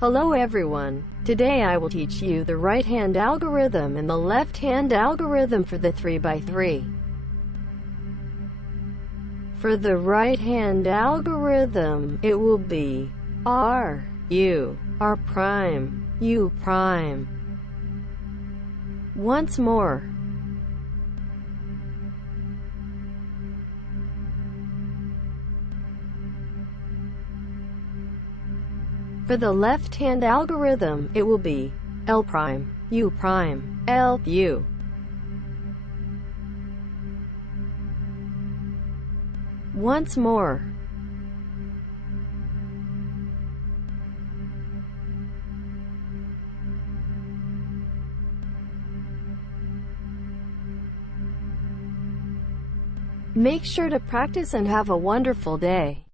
Hello everyone. Today I will teach you the right-hand algorithm and the left-hand algorithm for the 3x3. For the right-hand algorithm, it will be R, U, R prime, U prime. Once more. For the left-hand algorithm, it will be L prime, U prime, L, U. Once more. Make sure to practice and have a wonderful day.